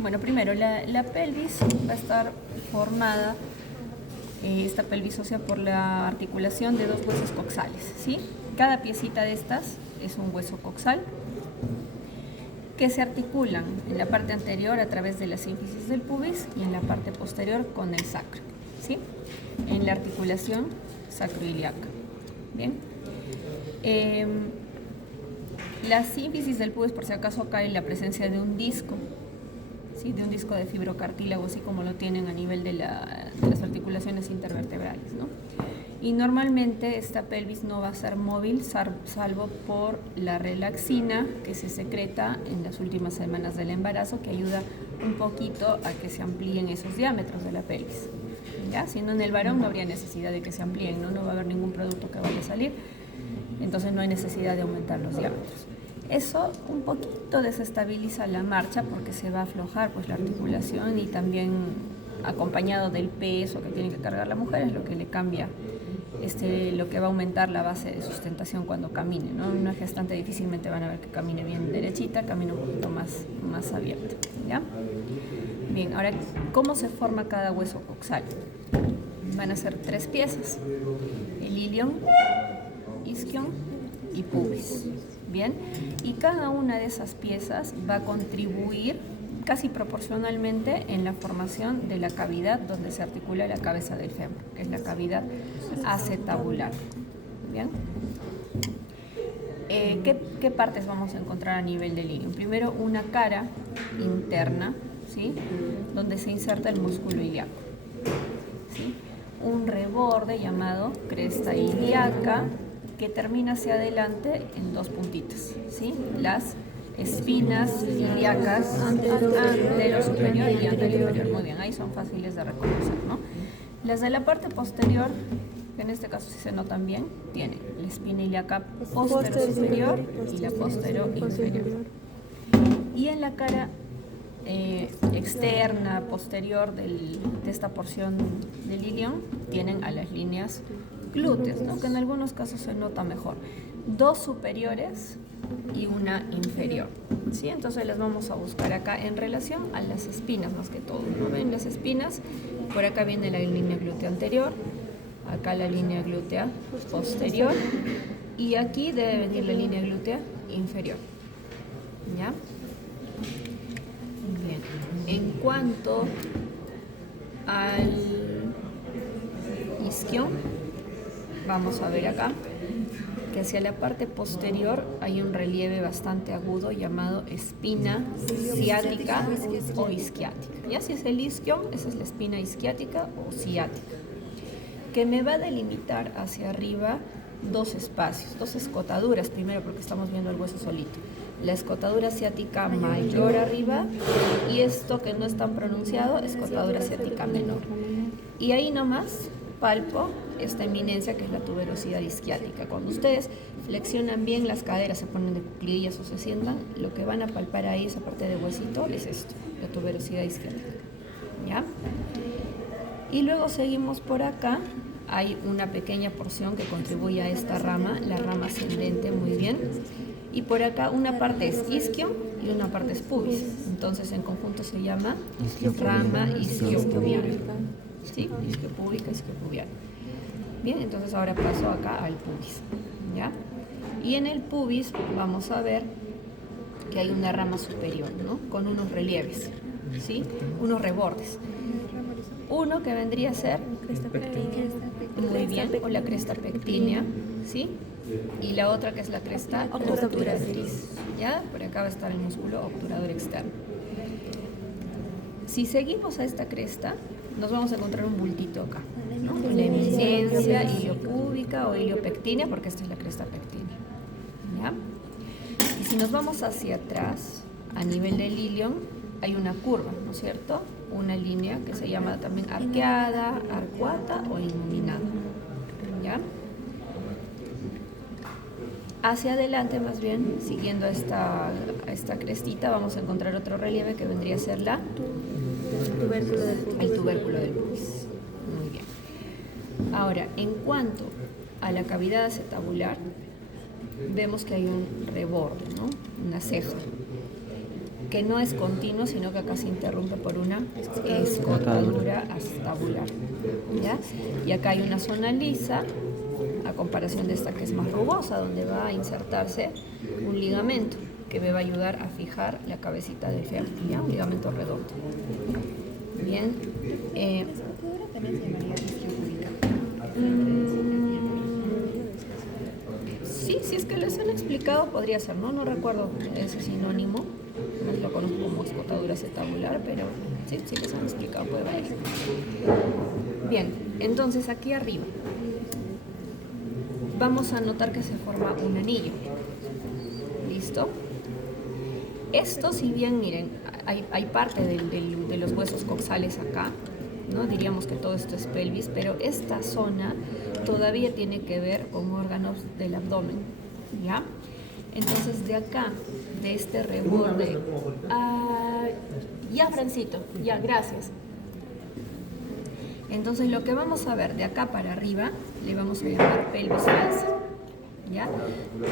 Bueno, primero, la pelvis va a estar formada, esta pelvis ósea, por la articulación de dos huesos coxales, ¿sí? Cada piecita de estas es un hueso coxal que se articulan en la parte anterior a través de la sínfisis del pubis y en la parte posterior con el sacro, ¿sí? En la articulación sacroiliaca. Bien. La sínfisis del pubis, por si acaso, acá hay la presencia de un disco, ¿sí? De un disco de fibrocartílago, así como lo tienen a nivel de las articulaciones intervertebrales, ¿no? Y normalmente esta pelvis no va a ser móvil, salvo por la relaxina que se secreta en las últimas semanas del embarazo, que ayuda un poquito a que se amplíen esos diámetros de la pelvis. ¿Ya? Si no, en el varón no habría necesidad de que se amplíen, ¿no? No va a haber ningún producto que vaya a salir, entonces no hay necesidad de aumentar los diámetros. Eso un poquito desestabiliza la marcha porque se va a aflojar pues la articulación, y también acompañado del peso que tiene que cargar la mujer es lo que le cambia, lo que va a aumentar la base de sustentación cuando camine, ¿no? Una gestante difícilmente van a ver que camine bien derechita, camina un poquito más abierta, ¿ya? Bien, ahora, ¿cómo se forma cada hueso coxal? Van a ser 3 piezas: el ilion, isquion y pubis. Bien, y cada una de esas piezas va a contribuir casi proporcionalmente en la formación de la cavidad donde se articula la cabeza del fémur, que es la cavidad acetabular. Bien. ¿Qué partes vamos a encontrar a nivel del ilion? Primero, una cara interna, ¿sí? Donde se inserta el músculo ilíaco, ¿sí? Un reborde llamado cresta ilíaca que termina hacia adelante en 2 puntitos, ¿sí? Las espinas ilíacas antero superior y anterior superior. Muy bien, ahí son fáciles de reconocer, ¿no? Las de la parte posterior, que en este caso sí se notan bien, tienen la espina ilíaca postero superior y la postero inferior. Y en la cara externa, posterior de esta porción del ilion, tienen a las líneas glúteas, ¿no? Que en algunos casos se nota mejor. 2 superiores y una inferior, ¿sí? Entonces las vamos a buscar acá en relación a las espinas más que todo, ¿no? ¿Ven las espinas? Por acá viene la línea glútea anterior, acá la línea glútea posterior, y aquí debe venir la línea glútea inferior, ¿ya? Bien. En cuanto al isquion, vamos a ver acá que hacia la parte posterior hay un relieve bastante agudo llamado espina ciática o isquiática. Ya, si es el isquion, esa es la espina isquiática o ciática, que me va a delimitar hacia arriba 2 espacios, 2 escotaduras, primero porque estamos viendo el hueso solito. La escotadura ciática mayor arriba, y esto que no es tan pronunciado, escotadura ciática menor. Y ahí nomás palpo esta eminencia que es la tuberosidad isquiática. Cuando ustedes flexionan bien las caderas, se ponen de cuclillas o se sientan, lo que van a palpar ahí, esa parte de huesito, es esto, la tuberosidad isquiática, ¿ya? Y luego seguimos por acá, hay una pequeña porción que contribuye a esta rama, la rama ascendente, muy bien. Y por acá una parte es isquion y una parte es pubis. Entonces en conjunto se llama rama isquiopubiana. ¿Sí? Isquiopúbica, isquiopubiana. Bien, entonces ahora paso acá al pubis, ¿ya? Y en el pubis vamos a ver que hay una rama superior, ¿no? Con unos relieves, ¿sí? Unos rebordes. Uno que vendría a ser, muy bien, o la cresta pectínea, ¿sí? Y la otra que es la cresta obturatriz, ¿ya? Por acá va a estar el músculo obturador externo. Si seguimos a esta cresta, nos vamos a encontrar un bultito acá, ¿no? La eminencia iliopúbica o iliopectínea, porque esta es la cresta pectínea, ¿ya? Y si nos vamos hacia atrás, a nivel del ilion, hay una curva, ¿no es cierto? Una línea que se llama también arqueada, arcuata o iluminada, ¿ya? Hacia adelante, más bien, siguiendo esta crestita, vamos a encontrar otro relieve que vendría a ser el tubérculo del pubis. Muy bien. Ahora, en cuanto a la cavidad acetabular, vemos que hay un reborde, ¿no? Una ceja. que no es continuo, sino que acá se interrumpe por una escotadura acetabular, ¿ya? Y acá hay una zona lisa, a comparación de esta que es más rugosa, donde va a insertarse un ligamento que me va a ayudar a fijar la cabecita del fémur, ¿ya? Un ligamento redondo. Bien. Sí, si es que les han explicado, podría ser, ¿no? No recuerdo ese sinónimo, no lo conozco como escotadura acetabular, pero sí, sí les han explicado, puede valer. Bien, entonces aquí arriba vamos a notar que se forma un anillo. ¿Listo? Esto, si bien, miren, hay parte de los huesos coxales acá, ¿no? Diríamos que todo esto es pelvis, pero esta zona todavía tiene que ver con órganos del abdomen, ¿ya? Entonces, de acá, de este reborde... ya, Francito, ya, gracias. Entonces, lo que vamos a ver de acá para arriba, le vamos a llamar pelvis falsa, ¿ya?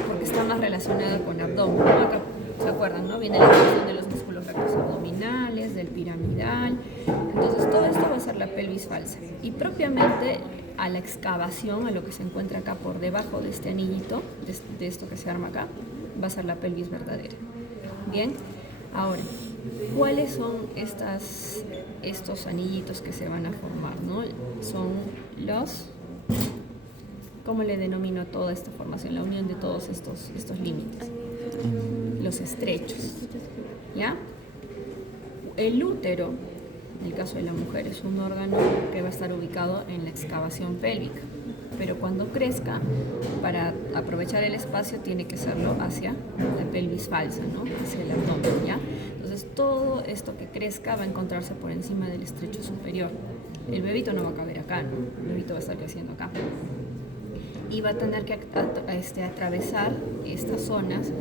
Porque está más relacionada con abdomen, ¿no? Acá, ¿se acuerdan, no? Viene la función de los músculos rectos abdominales, del piramidal. Entonces, todo esto va a ser la pelvis falsa. Y propiamente a la excavación, a lo que se encuentra acá por debajo de este anillito, de esto que se arma acá, va a ser la pelvis verdadera. Bien, ahora, ¿cuáles son estos anillitos que se van a formar, ¿no? Son los... ¿Cómo le denomino a toda esta formación? La unión de todos estos límites. Los estrechos, ¿ya? El útero, en el caso de la mujer, es un órgano que va a estar ubicado en la excavación pélvica, pero cuando crezca, para aprovechar el espacio, tiene que hacerlo hacia la pelvis falsa, ¿no? Hacia el abdomen, ¿ya? Entonces, todo esto que crezca va a encontrarse por encima del estrecho superior. El bebito no va a caber acá, ¿no? El bebito va a estar creciendo acá. Y va a tener que atravesar estas zonas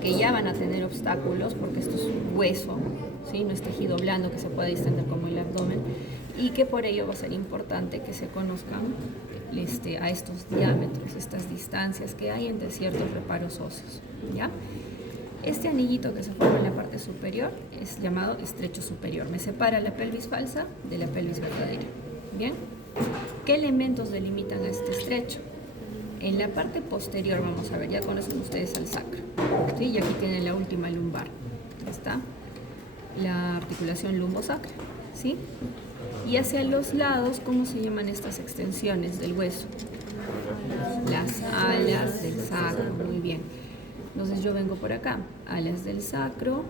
que ya van a tener obstáculos, porque esto es hueso, ¿sí? No es tejido blando que se puede distender como el abdomen, y que por ello va a ser importante que se conozcan a estos diámetros, estas distancias que hay entre ciertos reparos óseos, ¿ya? Este anillito que se forma en la parte superior es llamado estrecho superior. Me separa la pelvis falsa de la pelvis verdadera. ¿Bien? ¿Qué elementos delimitan a este estrecho? En la parte posterior, vamos a ver, ya conocen ustedes al sacro, ¿sí? Y aquí tienen la última lumbar. Está la articulación lumbosacra, ¿sí? Y hacia los lados, ¿cómo se llaman estas extensiones del hueso? Las alas del sacro, muy bien. Entonces yo vengo por acá, alas del sacro,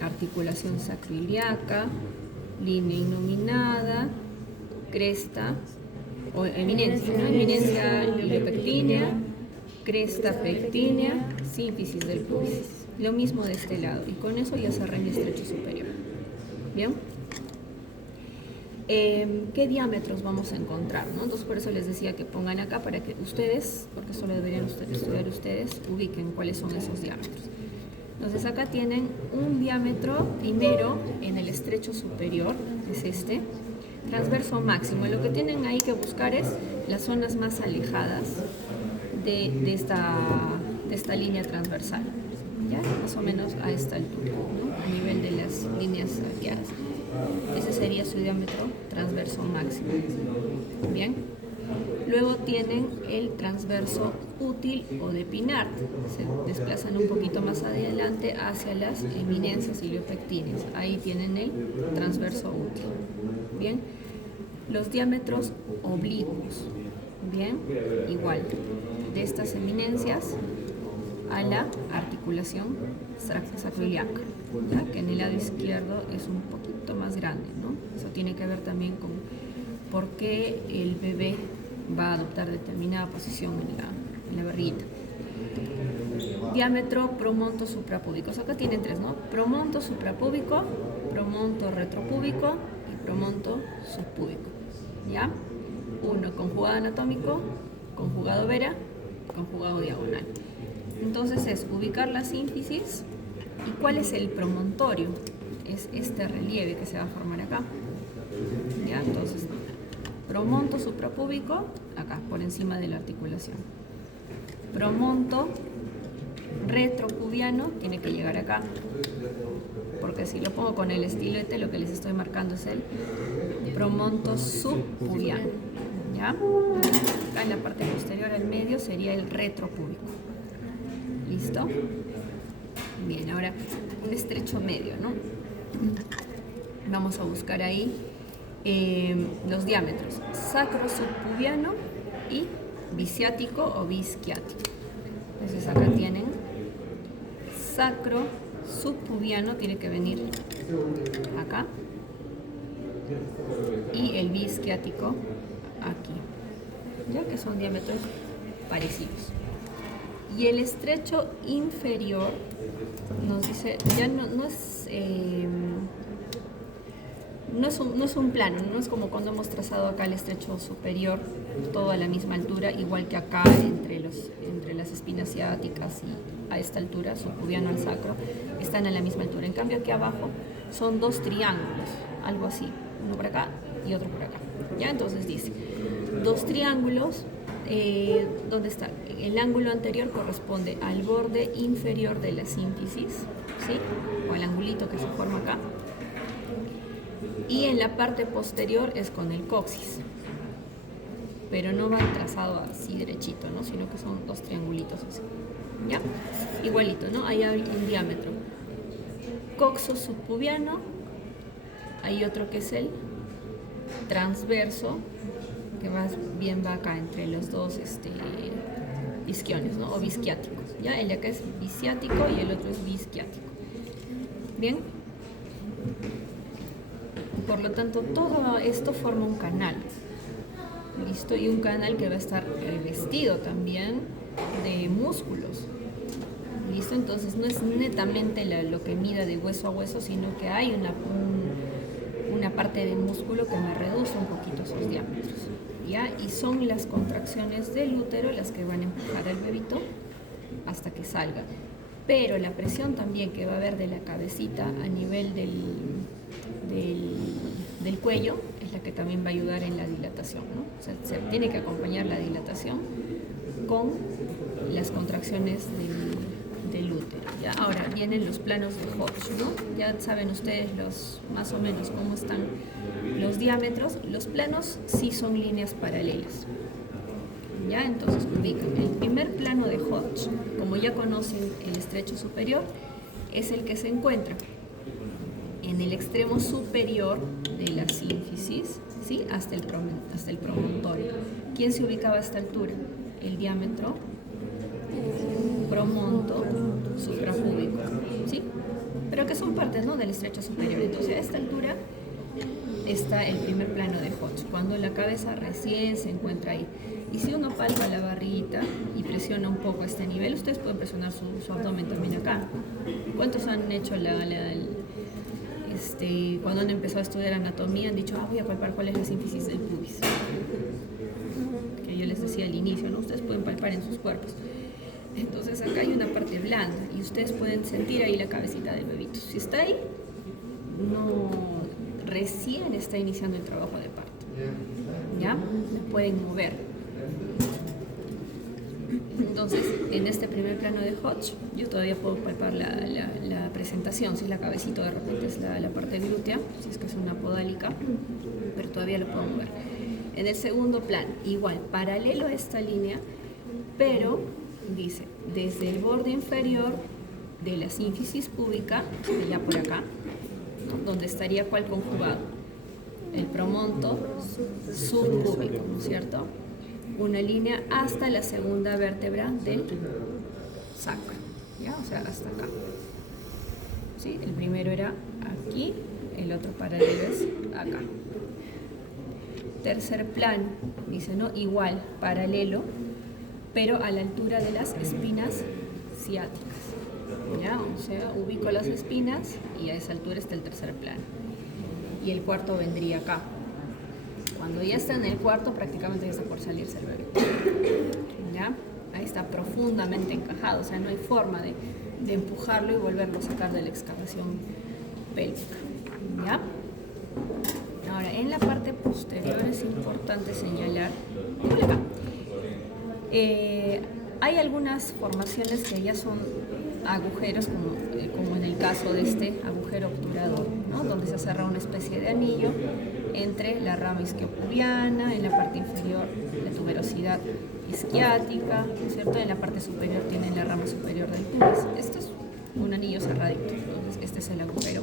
articulación sacroiliaca, línea innominada, cresta, o eminencia, ¿no? Eminencia iliopectínea, cresta pectínea, sínfisis del pubis. Lo mismo de este lado, y con eso ya cerré mi estrecho superior. ¿Bien? ¿Qué diámetros vamos a encontrar, ¿no? Entonces por eso les decía que pongan acá para que ustedes, porque eso lo deberían estudiar ustedes, ubiquen cuáles son esos diámetros. Entonces acá tienen un diámetro primero en el estrecho superior, es este, transverso máximo. Lo que tienen ahí que buscar es las zonas más alejadas de esta línea transversal, ¿ya? Más o menos a esta altura, ¿no? A nivel de las líneas arqueadas. Ese sería su diámetro transverso máximo. Bien. Luego tienen el transverso útil o de Pinart. Se desplazan un poquito más adelante hacia las eminencias iliopectíneas. Ahí tienen el transverso útil. Bien. Los diámetros oblicuos. Bien. Igual. De estas eminencias a la articulación sacroiliaca, ¿ya? Que en el lado izquierdo es un poquito más grande, ¿no? Eso tiene que ver también con por qué el bebé va a adoptar determinada posición en la barriguita. Diámetro promonto suprapúbico. Acá tienen tres, ¿no? Promonto suprapúbico, promonto retropúbico y promonto subpúbico, ¿ya? Uno, conjugado anatómico, conjugado vera, conjugado diagonal. Entonces es ubicar la sínfisis. ¿Y cuál es el promontorio? Es este relieve que se va a formar acá, ¿ya? Entonces, promonto suprapúbico, acá, por encima de la articulación. Promonto retropubiano tiene que llegar acá, porque si lo pongo con el estilete, lo que les estoy marcando es el promonto subpubiano, ¿ya? Acá en la parte posterior al medio sería el retropúbico. ¿Listo? Bien, ahora un estrecho medio, ¿no? Vamos a buscar ahí los diámetros sacro subpubiano y bisiático o bisquiático. Entonces acá tienen sacro subpubiano, tiene que venir acá, y el bisquiático aquí, ya que son diámetros parecidos. Y el estrecho inferior nos dice, ya no es un plano, no es como cuando hemos trazado acá el estrecho superior, todo a la misma altura, igual que acá entre las espinas ciáticas y a esta altura, subpubiano al sacro, están a la misma altura. En cambio aquí abajo son dos triángulos, algo así, uno por acá y otro por acá. ¿Ya? Entonces dice, dos triángulos, ¿dónde está? El ángulo anterior corresponde al borde inferior de la sínfisis, ¿sí? O al angulito que se forma acá. Y en la parte posterior es con el coxis, pero no va trazado así derechito, ¿no? Sino que son dos triangulitos así, ¿ya? Igualito, ¿no? Ahí hay un diámetro coxo subpubiano, hay otro que es el transverso, que más bien va acá entre los dos isquiones, ¿no? O bisquiáticos, ¿ya? El de acá es bisiático y el otro es bisquiático. ¿Bien? Por lo tanto, todo esto forma un canal, ¿listo? Y un canal que va a estar revestido también de músculos, ¿listo? Entonces no es netamente lo que mida de hueso a hueso, sino que hay una parte de músculo que me reduce un poquito esos diámetros, ¿ya? Y son las contracciones del útero las que van a empujar al bebito hasta que salga. Pero la presión también que va a haber de la cabecita a nivel del cuello es la que también va a ayudar en la dilatación, ¿no? O sea, se tiene que acompañar la dilatación con las contracciones del útero, ¿ya? Ahora vienen los planos de Hodge, ¿no? Ya saben ustedes más o menos cómo están los diámetros. Los planos sí son líneas paralelas, ¿ya? Entonces ubican el primer plano de Hodge, como ya conocen el estrecho superior, es el que se encuentra en el extremo superior de la sínfisis, ¿sí? hasta el promontorio. ¿Quién se ubicaba a esta altura? El diámetro promonto suprapúbico, ¿sí? Pero que son partes, ¿no? del estrecho superior. Entonces a esta altura está el primer plano de Hodge, cuando la cabeza recién se encuentra ahí. Y si uno palpa la barriguita y presiona un poco a este nivel, ustedes pueden presionar su abdomen también acá. ¿Cuántos han hecho cuando han empezado a estudiar anatomía, han dicho, voy a palpar cuál es la sínfisis del pubis? Que yo les decía al inicio, ¿no? Ustedes pueden palpar en sus cuerpos. Entonces acá hay una parte blanda y ustedes pueden sentir ahí la cabecita del bebito. Si está ahí, recién está iniciando el trabajo de parto, ¿ya? La pueden mover. Entonces, en este primer plano de Hodge, yo todavía puedo palpar la presentación, si la cabecita de repente es la parte glútea, si es que es una podálica, pero todavía lo puedo mover. En el segundo plano, igual, paralelo a esta línea, pero dice, desde el borde inferior de la sínfisis púbica, ya por acá, donde estaría cuál conjugado, el promonto subpúbico, ¿no es cierto? Una línea hasta la segunda vértebra del sacro, ¿ya? O sea, hasta acá. ¿Sí? El primero era aquí, el otro paralelo es acá. Tercer plano, dice, ¿no? Igual, paralelo, pero a la altura de las espinas ciáticas, ¿ya? O sea, ubico las espinas y a esa altura está el tercer plano. Y el cuarto vendría acá. Cuando ya está en el cuarto, prácticamente ya está por salirse el bebé, ¿ya? Ahí está profundamente encajado, o sea, no hay forma de empujarlo y volverlo a sacar de la excavación pélvica, ¿ya? Ahora, en la parte posterior es importante señalar, hay algunas formaciones que ya son agujeros como en el caso de este agujero obturador, ¿no? Donde se cerra una especie de anillo entre la rama isquiopubiana, en la parte inferior la tuberosidad isquiática, ¿no es cierto? En la parte superior tiene la rama superior del pubis. Esto es un anillo cerradito, entonces este es el agujero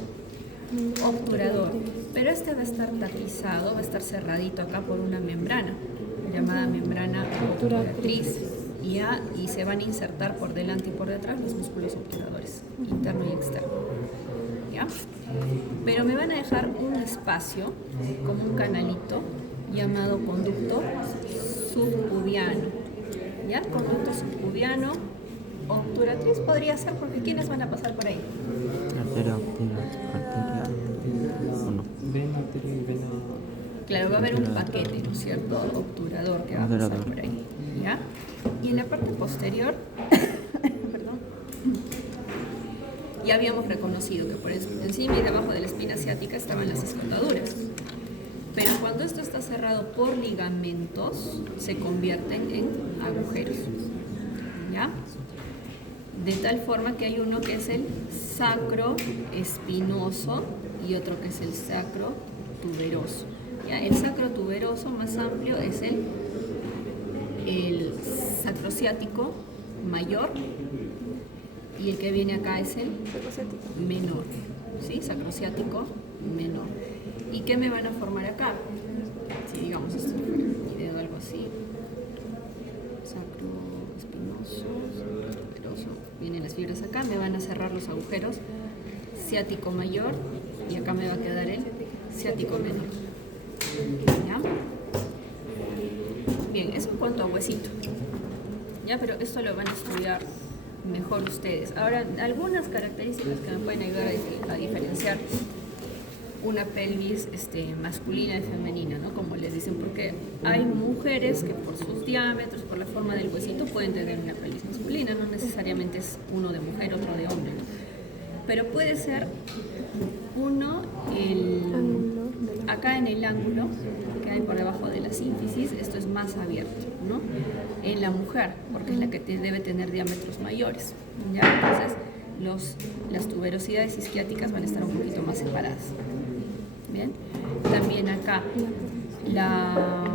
obturador, pero este va a estar tapizado, va a estar cerradito acá por una membrana llamada membrana obturatriz y se van a insertar por delante y por detrás los músculos obturadores, interno y externo, ¿ya? Pero me van a dejar un espacio como un canalito llamado conducto subpubiano, ¿ya? Conducto subpubiano obturatriz podría ser, porque ¿quiénes van a pasar por ahí? Arteria arterial, ¿o no? Vena arterial y vena. Claro, va a haber un paquete, ¿no es cierto? Obturador que va a pasar por ahí, ¿ya? Y en la parte posterior, perdón, ya habíamos reconocido que por encima y debajo de la espina ciática estaban las escotaduras. Pero cuando esto está cerrado por ligamentos, se convierten en agujeros, ¿ya? De tal forma que hay uno que es el sacro espinoso y otro que es el sacro tuberoso. ¿Ya? El sacro tuberoso más amplio es el sacrociático mayor y el que viene acá es el menor, ¿sí? Sacrociático menor. ¿Y qué me van a formar acá? Si digamos esto mi dedo algo así, sacro espinoso, tuberoso, vienen las fibras acá, me van a cerrar los agujeros ciático mayor y acá me va a quedar el ciático menor. ¿Ya? Bien, eso en cuanto a huesito. Ya, pero esto lo van a estudiar mejor ustedes. Ahora, algunas características que me pueden ayudar a diferenciar una pelvis masculina y femenina, ¿no? Como les dicen, porque hay mujeres que por sus diámetros, por la forma del huesito, pueden tener una pelvis masculina, no necesariamente es uno de mujer, otro de hombre, ¿no? Pero puede ser uno, acá en el ángulo que hay por debajo de la sínfisis, esto es más abierto, ¿no? En la mujer, porque es la que debe tener diámetros mayores, ¿ya? Entonces, las tuberosidades isquiáticas van a estar un poquito más separadas. Bien, también acá las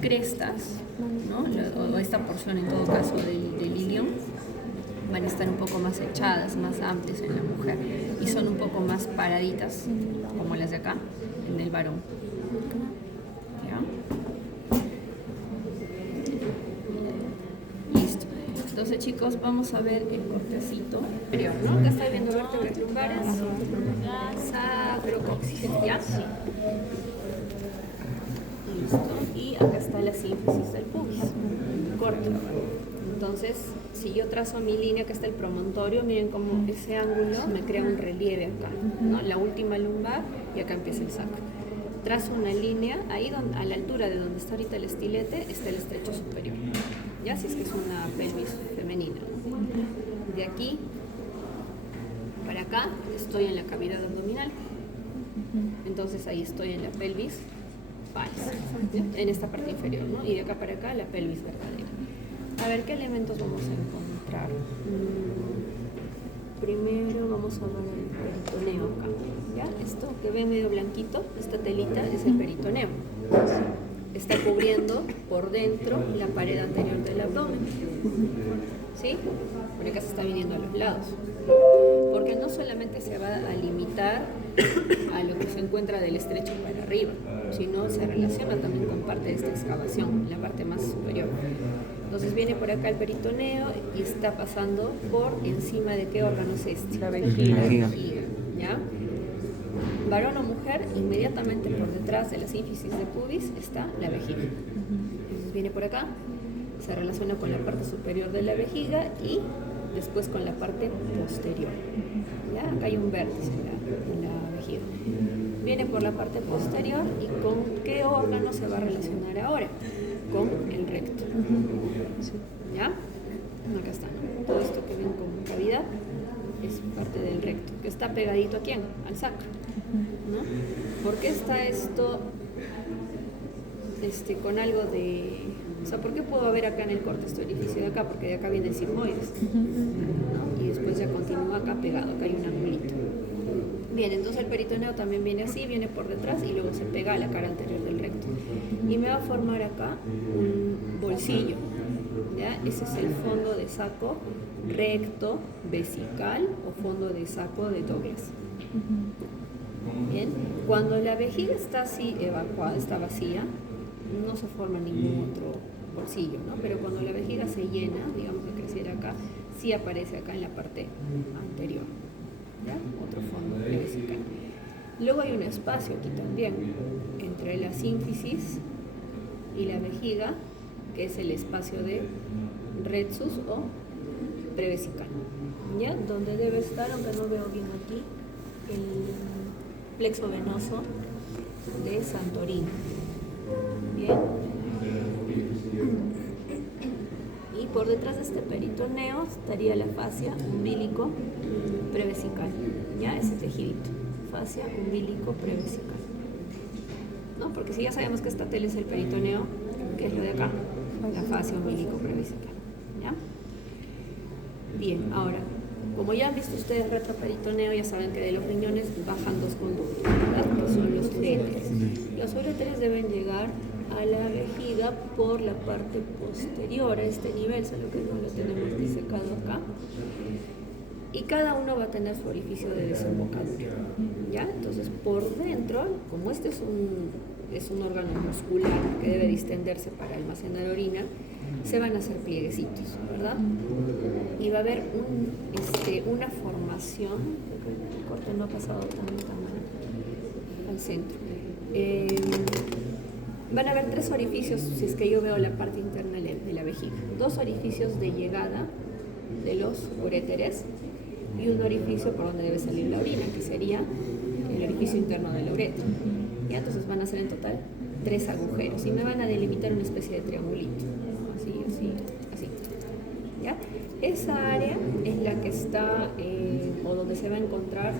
crestas, ¿no? O esta porción en todo caso del ilion van a estar un poco más echadas, más amplias en la mujer y son un poco más paraditas como las de acá en el varón. ¿Ya? Listo. Entonces, chicos, vamos a ver el cortecito superior, ¿no? Acá está viendo vértebras lumbares, sacrocoxis, ¿ya? Sí. Listo. Y acá está la sínfisis del pubis, corto. Entonces, si yo trazo mi línea, que está el promontorio, miren cómo ese ángulo me crea un relieve acá, ¿no? La última lumbar y acá empieza el sacro. Trazo una línea, ahí a la altura de donde está ahorita el estilete, está el estrecho superior. Ya, si es que es una pelvis femenina. De aquí para acá estoy en la cavidad abdominal. Entonces ahí estoy en la pelvis falsa, ¿ya? En esta parte inferior, ¿no? Y de acá para acá la pelvis verdadera. A ver qué elementos vamos a encontrar. Primero vamos a ver el peritoneo acá. ¿Ya? Esto que ven medio blanquito, esta telita es el peritoneo. Está cubriendo por dentro la pared anterior del abdomen. ¿Sí? Por acá se está viniendo a los lados. Porque no solamente se va a limitar a lo que se encuentra del estrecho para arriba, sino se relaciona también con parte de esta excavación, la parte más superior. Entonces viene por acá el peritoneo y está pasando por encima de qué órgano es este. La vejiga. ¿Ya? Varón o mujer, inmediatamente por detrás de la sínfisis de pubis está la vejiga. Entonces viene por acá, se relaciona con la parte superior de la vejiga y después con la parte posterior. ¿Ya? Acá hay un vértice en la vejiga. Viene por la parte posterior y con qué órgano se va a relacionar ahora, con el recto. ¿Ya? Acá está. Todo esto que ven como cavidad es parte del recto, que está pegadito a quién, al sacro, ¿no? ¿Por qué está esto con algo de O sea, ¿por qué puedo ver acá en el corte este orificio de acá? Porque de acá viene el sigmoides, ¿no? Y después ya continúa acá pegado, acá hay un angulito. Bien, entonces el peritoneo también viene así, viene por detrás y luego se pega a la cara anterior del recto. Y me va a formar acá un bolsillo, ¿ya? Ese es el fondo de saco recto, vesical o fondo de saco de Douglas. Bien, cuando la vejiga está así evacuada, está vacía, no se forma ningún otro bolsillo, ¿no? Pero cuando la vejiga se llena, digamos que creciera acá, sí aparece acá en la parte anterior, ¿ya? Otro fondo vesical. Luego hay un espacio aquí también, entre la sínfisis y la vejiga, que es el espacio de rectus o prevesical, ¿ya? Donde debe estar, aunque no veo bien aquí, el plexo venoso de Santorini. Bien. Y por detrás de este peritoneo estaría la fascia umbilico prevesical, ¿ya? Ese tejidito, fascia umbilico prevesical, ¿no? Porque si ya sabemos que esta tela es el peritoneo, ¿qué es lo de acá? La fascia umbilico prevesical, ¿ya? Bien, ahora, como ya han visto ustedes retroperitoneo, ya saben que de los riñones bajan dos conductos, ¿verdad? Que son los uréteres. Los uréteres deben llegar a la vejiga por la parte posterior, a este nivel, solo que no lo tenemos disecado acá. Y cada uno va a tener su orificio de desembocadura, ¿ya? Entonces, por dentro, como este es un órgano muscular que debe distenderse para almacenar orina, se van a hacer plieguecitos, ¿verdad? Y va a haber una formación, el corte no ha pasado tan al centro. Van a haber tres orificios, si es que yo veo la parte interna de la vejiga. Dos orificios de llegada de los uréteres y un orificio por donde debe salir la orina, que sería el orificio interno de la uretra. ¿Ya? Entonces van a ser en total 3 agujeros y me van a delimitar una especie de triangulito. Así. ¿Ya? Esa área es la que está, o donde se va a encontrar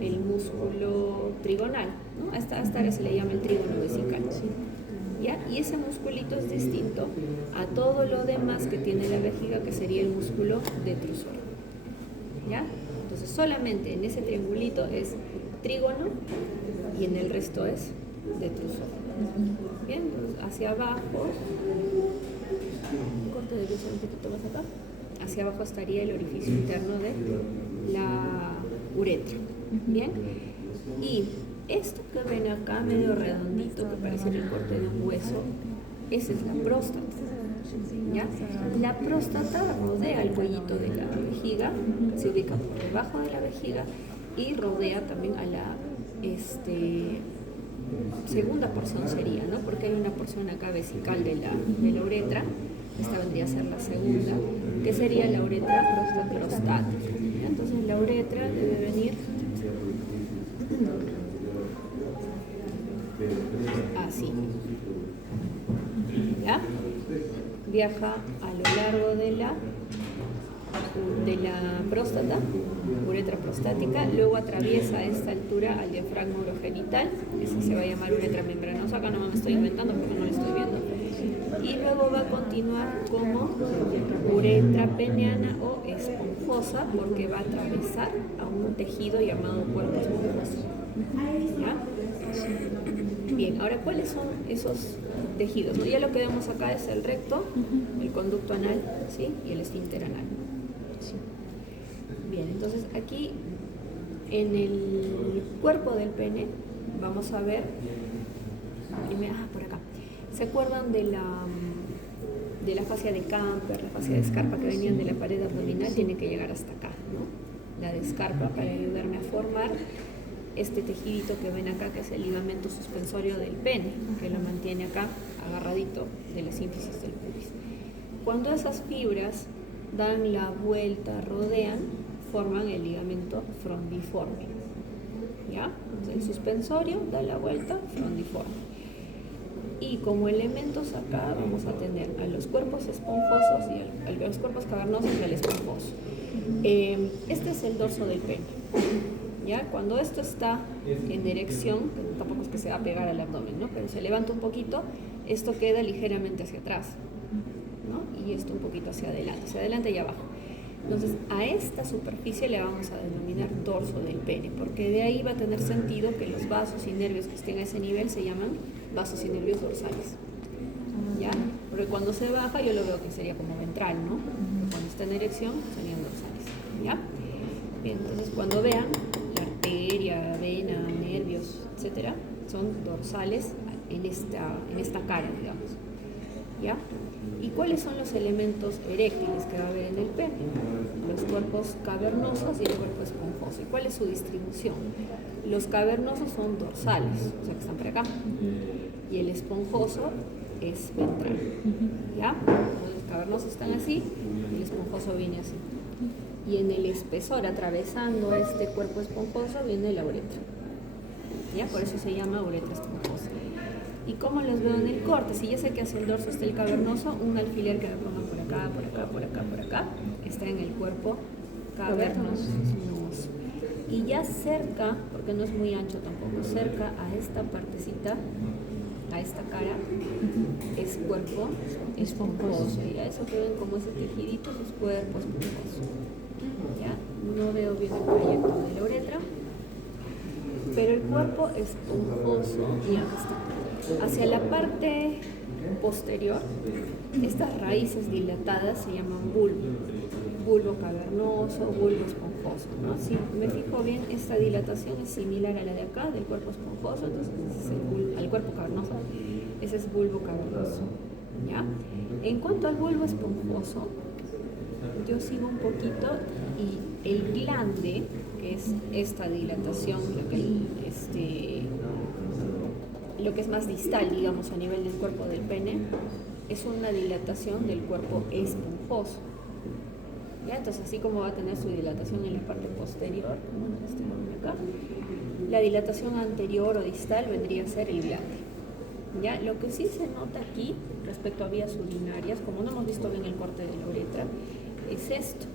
el músculo trigonal, ¿no? A esta área se le llama el trígono vesical. ¿Ya? Y ese musculito es distinto a todo lo demás que tiene la vejiga, que sería el músculo detrusor. ¿Ya? Entonces solamente en ese triangulito es trígono y en el resto es detrusor. Bien, entonces hacia abajo, corte de luz un poquito más acá, hacia abajo estaría el orificio interno de la uretra. Bien, y esto que ven acá, medio redondito, que parece el corte de un hueso, esa es la próstata. ¿Ya? La próstata rodea el cuellito de la vejiga, se ubica por debajo de la vejiga y rodea también a la segunda porción sería, ¿no? Porque hay una porción acá vesical de la uretra, esta vendría a ser la segunda, que sería la uretra prostática. Entonces la uretra debe venir así, ¿ya? Viaja a lo largo de la próstata, uretra prostática, luego atraviesa a esta altura al diafragma urogenital, ese se va a llamar uretra membranosa, acá no me estoy inventando porque no lo estoy viendo, y luego va a continuar como uretra peneana o esponjosa porque va a atravesar a un tejido llamado cuerpo esponjoso. ¿Ya? Bien, ahora ¿cuáles son esos tejidos? ¿No? Ya lo que vemos acá es el recto, el conducto anal, ¿sí? Y el esfínter anal. ¿Sí? Bien, entonces aquí en el cuerpo del pene vamos a ver, por acá, ¿se acuerdan de la fascia de Camper, la fascia de Scarpa que venían de la pared abdominal? Tiene que llegar hasta acá, ¿no? La de Scarpa para ayudarme a formar este tejidito que ven acá, que es el ligamento suspensorio del pene, que lo mantiene acá agarradito de la sínfisis del pubis. Cuando esas fibras dan la vuelta, rodean, forman el ligamento frondiforme. ¿Ya? Entonces, el suspensorio da la vuelta, frondiforme. Y como elementos acá vamos a tener a los cuerpos esponjosos y a los cuerpos cavernosos y al esponjoso. Este es el dorso del pene. ¿Ya? Cuando esto está en erección, que tampoco es que se va a pegar al abdomen, ¿no? Pero se levanta un poquito, esto queda ligeramente hacia atrás. y esto un poquito hacia adelante y abajo. Entonces, a esta superficie le vamos a denominar dorso del pene, porque de ahí va a tener sentido que los vasos y nervios que estén a ese nivel se llaman vasos y nervios dorsales. ¿Ya? Porque cuando se baja yo lo veo que sería como ventral, ¿no? Cuando está en erección serían dorsales. ¿Ya? Bien, entonces cuando vean la arteria, vena, nervios, etcétera, son dorsales en esta cara, digamos. ¿Ya? ¿Y cuáles son los elementos eréctiles que va a haber en el pene? Los cuerpos cavernosos y el cuerpo esponjoso. ¿Y cuál es su distribución? Los cavernosos son dorsales, o sea que están por acá, y el esponjoso es ventral. ¿Ya? Los cavernosos están así y el esponjoso viene así. Y en el espesor, atravesando este cuerpo esponjoso, viene la uretra. ¿Ya? Por eso se llama uretra esponjosa. ¿Y cómo los veo en el corte? Si ya sé que hacia el dorso está el cavernoso, un alfiler que me pongan por acá, por acá, por acá, por acá, está en el cuerpo cavernoso. Y ya cerca, porque no es muy ancho tampoco, cerca a esta partecita, a esta cara, es cuerpo esponjoso. Y a eso que ven como ese tejidito, es cuerpo esponjoso. ¿Ya? No veo bien el proyecto de la uretra, pero el cuerpo esponjoso, y acá está, hacia la parte posterior, estas raíces dilatadas se llaman bulbo cavernoso, bulbo esponjoso, ¿no? Si me fijo bien, esta dilatación es similar a la de acá, del cuerpo esponjoso, entonces ese es al cuerpo cavernoso, ese es bulbo cavernoso, ¿ya? En cuanto al bulbo esponjoso, yo sigo un poquito y el glande, que es esta dilatación, lo que es más distal, digamos, a nivel del cuerpo del pene, es una dilatación del cuerpo esponjoso. ¿Ya? Entonces, así como va a tener su dilatación en la parte posterior, como en este momento acá, la dilatación anterior o distal vendría a ser el glande. ¿Ya? Lo que sí se nota aquí, respecto a vías urinarias, como no hemos visto bien el corte de la uretra, es esto,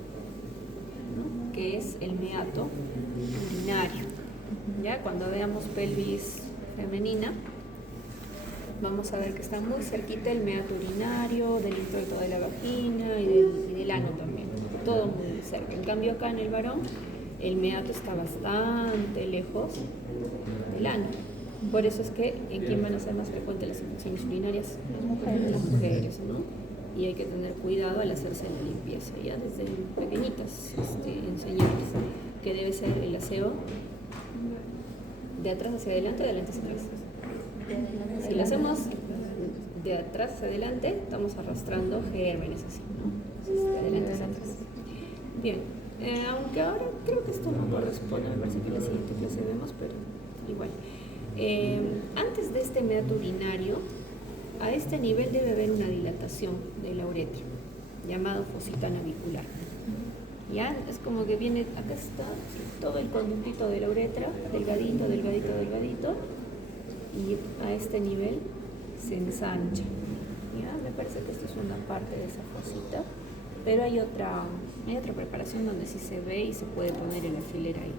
¿no? Que es el meato urinario. ¿Ya? Cuando veamos pelvis femenina, vamos a ver que está muy cerquita el meato urinario, del introito de la vagina y del ano también, todo muy cerca. En cambio acá en el varón, el meato está bastante lejos del ano. Por eso es que en quién van a ser más frecuentes las infecciones urinarias, las mujeres, ¿no? Y hay que tener cuidado al hacerse la limpieza, ya desde pequeñitas, enseñarles que debe ser el aseo de atrás hacia adelante, de adelante hacia atrás. Si lo hacemos de atrás hacia adelante, estamos arrastrando gérmenes así, ¿no? Entonces, de adelante hacia atrás. Bien, aunque ahora creo que esto no corresponde, me parece que en la siguiente clase vemos, pero igual. Antes de este meato urinario, a este nivel debe haber una dilatación de la uretra, llamado fosita navicular. ¿Ya? Es como que viene, acá está todo el conductito de la uretra, delgadito, delgadito, delgadito, y a este nivel se ensancha. ¿Ya? Me parece que esta es una parte de esa fosita, pero hay otra preparación donde sí se ve y se puede poner el alfiler ahí.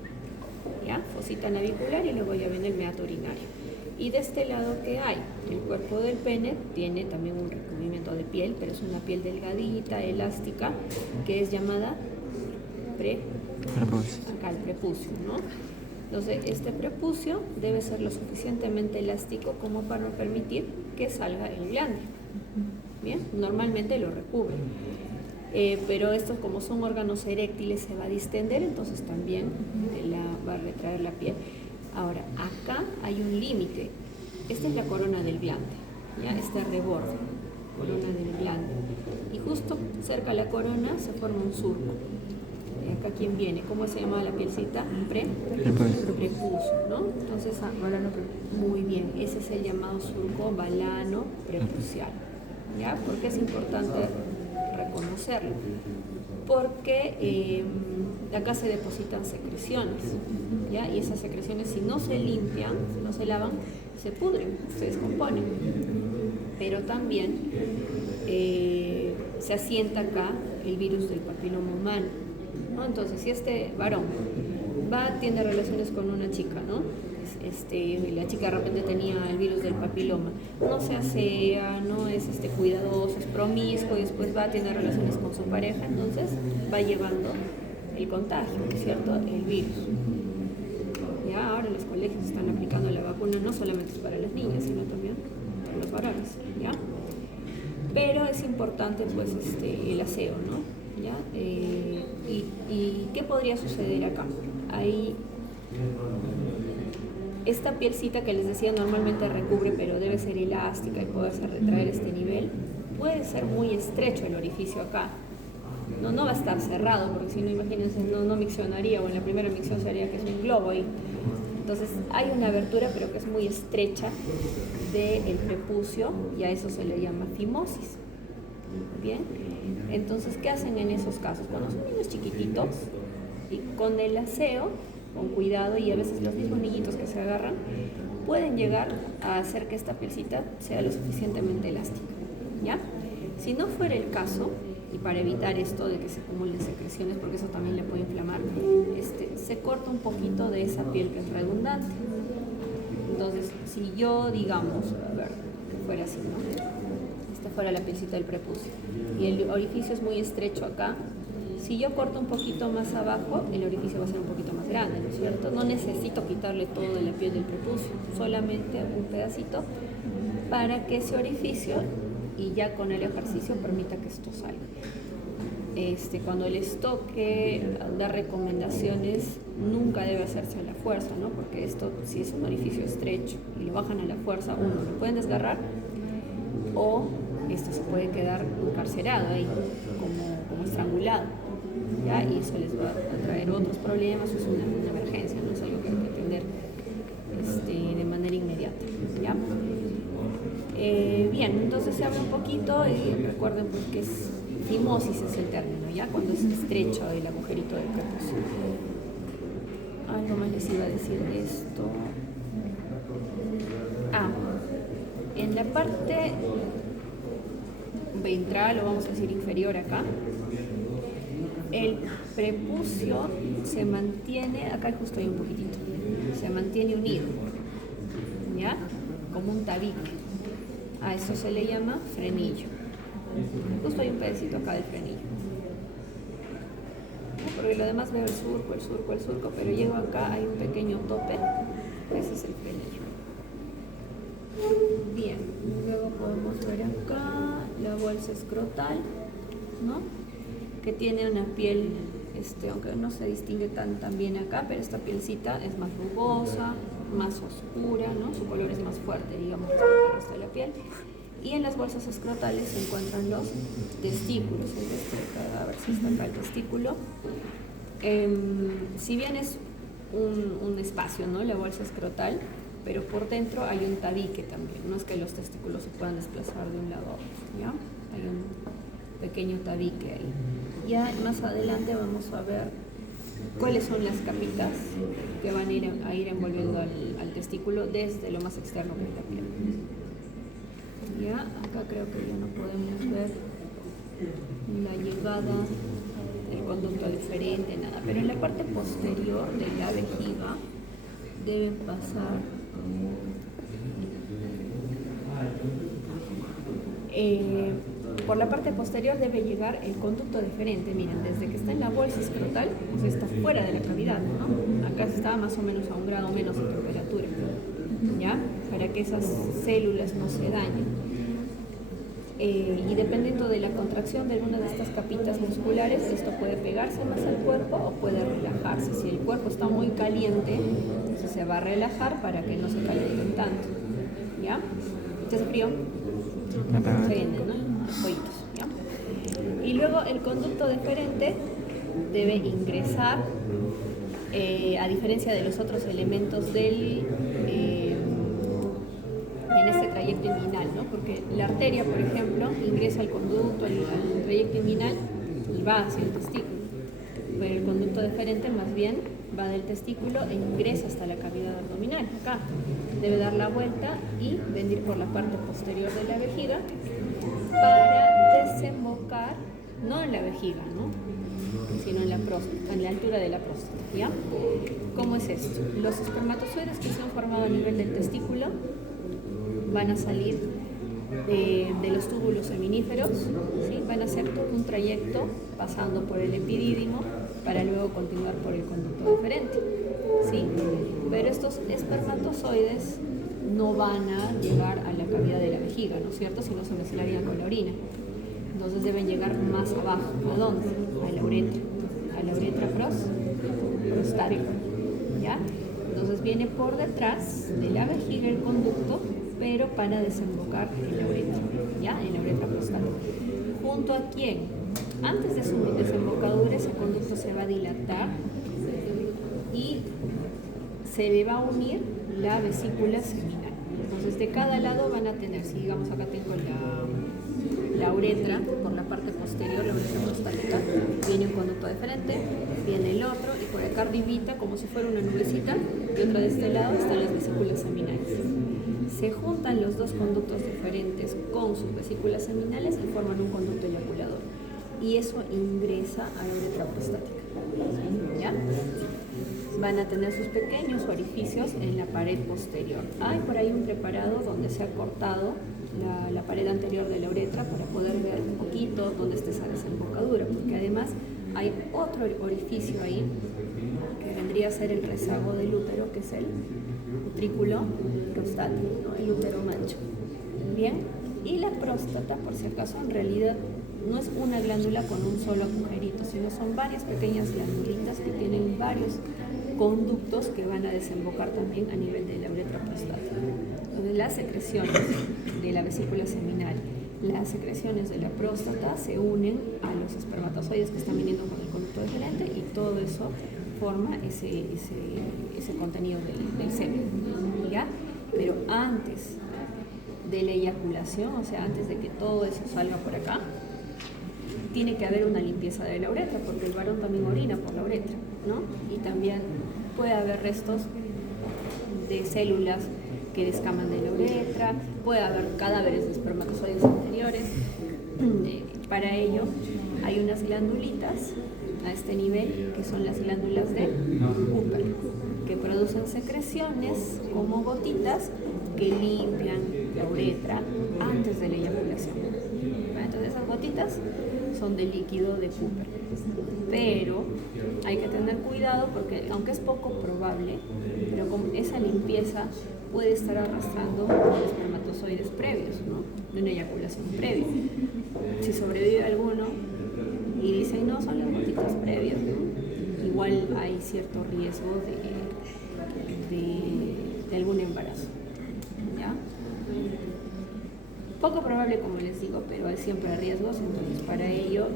¿Ya? Fosita navicular y luego ya viene el meato urinario. Y de este lado, ¿qué hay? El cuerpo del pene tiene también un recubrimiento de piel, pero es una piel delgadita, elástica, que es llamada acá el prepucio, ¿no? Entonces, este prepucio debe ser lo suficientemente elástico como para permitir que salga el glande. Bien, normalmente lo recubre. Pero estos, como son órganos eréctiles, se va a distender, entonces también va a retraer la piel. Ahora, acá hay un límite. Esta es la corona del glande, ¿ya? Este reborde, corona del glande. Y justo cerca de la corona se forma un surco. Acá quién viene, ¿cómo se llama la pielcita? Prepucio, ¿no? Entonces, muy bien, ese es el llamado surco balano prepucial. ¿Ya? ¿Por qué es importante reconocerlo? Porque acá se depositan secreciones, ¿ya? Y esas secreciones, si no se limpian, si no se lavan, se pudren, se descomponen. Pero también se asienta acá el virus del papiloma humano, ¿no? Entonces, si este varón tiene relaciones con una chica, ¿no? la chica de repente tenía el virus del papiloma, no se asea, no es cuidadoso, es promiscuo y después va a tener relaciones con su pareja, entonces va llevando el contagio, ¿cierto? El virus. Ya ahora los colegios están aplicando la vacuna, no solamente es para las niñas, sino también para los varones, ¿ya? Pero es importante pues el aseo, ¿no? ¿Ya? ¿Y qué podría suceder acá? Ahí esta pielcita que les decía normalmente recubre, pero debe ser elástica y poderse retraer este nivel, puede ser muy estrecho el orificio acá. No va a estar cerrado, porque si no, imagínense, no miccionaría, o en la primera micción sería que es un globo ahí. Entonces hay una abertura, pero que es muy estrecha del prepucio, y a eso se le llama fimosis. Bien, entonces, ¿qué hacen en esos casos? Cuando son niños chiquititos, y con el aseo, con cuidado, y a veces los mismos niñitos que se agarran, pueden llegar a hacer que esta pielcita sea lo suficientemente elástica, ¿ya? Si no fuera el caso, y para evitar esto de que se acumulen secreciones, porque eso también le puede inflamar, se corta un poquito de esa piel que es redundante. Entonces, si yo, digamos, a ver, que fuera así, ¿no? Esta fuera la pielcita del prepucio, y el orificio es muy estrecho acá, si yo corto un poquito más abajo, el orificio va a ser un poquito más grande, ¿no es cierto? No necesito quitarle todo de la piel del prepucio, solamente un pedacito para que ese orificio, y ya con el ejercicio, permita que esto salga. Cuando les toque dar recomendaciones, nunca debe hacerse a la fuerza, ¿no? Porque esto, si es un orificio estrecho y lo bajan a la fuerza, uno, lo pueden desgarrar, o esto se puede quedar encarcerado ahí, como estrangulado, ¿ya? Y eso les va a traer otros problemas, es una emergencia, no es algo que hay que atender de manera inmediata, ¿ya? Bien, entonces se abre un poquito y recuerden pues que es fimosis, es el término, ¿ya? Cuando es estrecho el agujerito del prepucio. Algo más les iba a decir de esto. En la parte ventral, o vamos a decir inferior acá, el prepucio se mantiene, acá justo hay un poquitito, se mantiene unido, ¿ya? Como un tabique. A eso se le llama frenillo. Justo hay un pedacito acá del frenillo. Porque lo demás veo el surco, pero llego acá, hay un pequeño tope, ese es el frenillo. Bien, luego podemos ver acá la bolsa escrotal, ¿no? Que tiene una piel, aunque no se distingue tan bien acá, pero esta pielcita es más rugosa, más oscura, ¿no? Su color es más fuerte, digamos, respecto al resto de la piel. Y en las bolsas escrotales se encuentran los testículos. A ver si está acá el testículo. Si bien es un espacio, ¿no? La bolsa escrotal, pero por dentro hay un tabique también. No es que los testículos se puedan desplazar de un lado a otro, ¿ya? Hay un pequeño tabique ahí. Ya más adelante vamos a ver cuáles son las capitas que van a ir envolviendo al testículo desde lo más externo que es la piel. Ya, acá creo que ya no podemos ver la llegada del conducto diferente, nada, pero en la parte posterior de la vejiga deben pasar por la parte posterior debe llegar el conducto deferente. Miren, desde que está en la bolsa escrotal, o sea, está fuera de la cavidad, ¿no? Acá está más o menos a 1 grado menos de temperatura, ¿ya? Para que esas células no se dañen. Y dependiendo de la contracción de alguna de estas capitas musculares, esto puede pegarse más al cuerpo o puede relajarse. Si el cuerpo está muy caliente, entonces se va a relajar para que no se calienten tanto, ¿ya? ¿Te hace frío? Se viene, ¿no? Pollitos, ¿ya? Y luego el conducto deferente debe ingresar, a diferencia de los otros elementos en este trayecto inguinal, ¿no? Porque la arteria, por ejemplo, ingresa al conducto, al trayecto inguinal y va hacia el testículo. Pero el conducto deferente más bien va del testículo e ingresa hasta la cavidad abdominal. Acá debe dar la vuelta y venir por la parte posterior de la vejiga para desembocar no en la vejiga, ¿no? Sino en la próstata, en la altura de la próstata, ¿ya? ¿Cómo es esto? Los espermatozoides que se han formado a nivel del testículo van a salir de los túbulos seminíferos, ¿sí? Van a hacer todo un trayecto pasando por el epidídimo para luego continuar por el conducto deferente, ¿sí? Pero estos espermatozoides no van a llegar a la cavidad de la vejiga, ¿no es cierto? Si no se mezclarían con la orina. Entonces deben llegar más abajo. ¿A dónde? A la uretra prostática, ¿ya? Entonces viene por detrás de la vejiga el conducto, pero para desembocar en la uretra, ¿ya? En la uretra prostática. ¿Junto a quién? Antes de su desembocadura ese conducto se va a dilatar y se le va a unir la vesícula seminal. Entonces de cada lado van a tener, si digamos acá tengo la uretra, por la parte posterior, la uretra prostática, viene un conducto deferente, viene el otro, y por acá arribita, como si fuera una nubecita, y otra de este lado están las vesículas seminales. Se juntan los dos conductos deferentes con sus vesículas seminales y forman un conducto eyaculador. Y eso ingresa a la uretra prostática, ¿ya? Van a tener sus pequeños orificios en la pared posterior. Hay por ahí un preparado donde se ha cortado la pared anterior de la uretra para poder ver un poquito dónde está esa desembocadura, porque además hay otro orificio ahí que vendría a ser el rezago del útero, que es el utrículo prostático, ¿no? El útero macho. Bien, y la próstata, por si acaso, en realidad no es una glándula con un solo agujerito, sino son varias pequeñas glandulitas que tienen varios conductos que van a desembocar también a nivel de la uretra prostática. Entonces las secreciones de la vesícula seminal, las secreciones de la próstata se unen a los espermatozoides que están viniendo con el conducto deferente y todo eso forma ese contenido del semen, ¿ya? Pero antes de la eyaculación, o sea, antes de que todo eso salga por acá, tiene que haber una limpieza de la uretra, porque el varón también orina por la uretra, ¿no? Y también puede haber restos de células que descaman de la uretra, puede haber cadáveres de espermatozoides anteriores. Para ello hay unas glandulitas a este nivel, que son las glándulas de Cooper, que producen secreciones como gotitas que limpian la uretra antes de la eyaculación. Entonces esas gotitas son de líquido de Cooper, pero hay que tener cuidado porque aunque es poco probable, pero con esa limpieza puede estar arrastrando espermatozoides previos, ¿no? De una eyaculación previa. Si sobrevive alguno y dicen no, son las gotitas previas, ¿no? Igual hay cierto riesgo de algún embarazo, ¿ya? Poco probable, como les digo, pero hay siempre riesgos, entonces para ello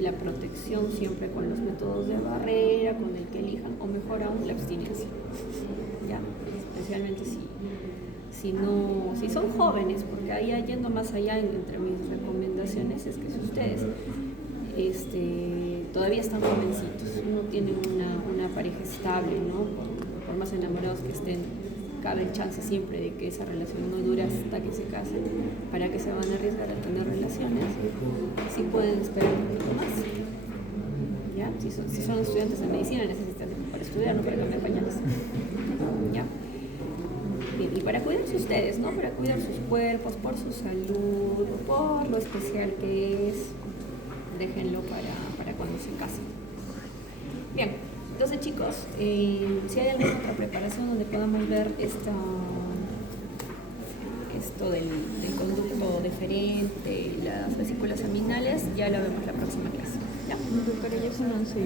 la protección siempre con los métodos de barrera, con el que elijan, o mejor aún la abstinencia, ¿ya? Especialmente si son jóvenes, porque ahí yendo más allá entre mis recomendaciones es que si ustedes todavía están jovencitos, no tienen una pareja estable, ¿no? Por más enamorados que estén, cabe el chance siempre de que esa relación no dure hasta que se casen. ¿Para que se van a arriesgar a tener relaciones? Sí pueden esperar un poquito más, ¿ya? Si son estudiantes de medicina necesitan tiempo para estudiar, no para cambiar pañales, ¿ya? Bien, y para cuidarse ustedes, ¿no? Para cuidar sus cuerpos, por su salud, por lo especial que es, déjenlo para cuando se casen. Bien, entonces chicos, si hay alguna otra preparación donde podamos ver esto del conducto deferente, las vesículas seminales, ya lo vemos la próxima clase, ¿ya? Pero ya son 11:20.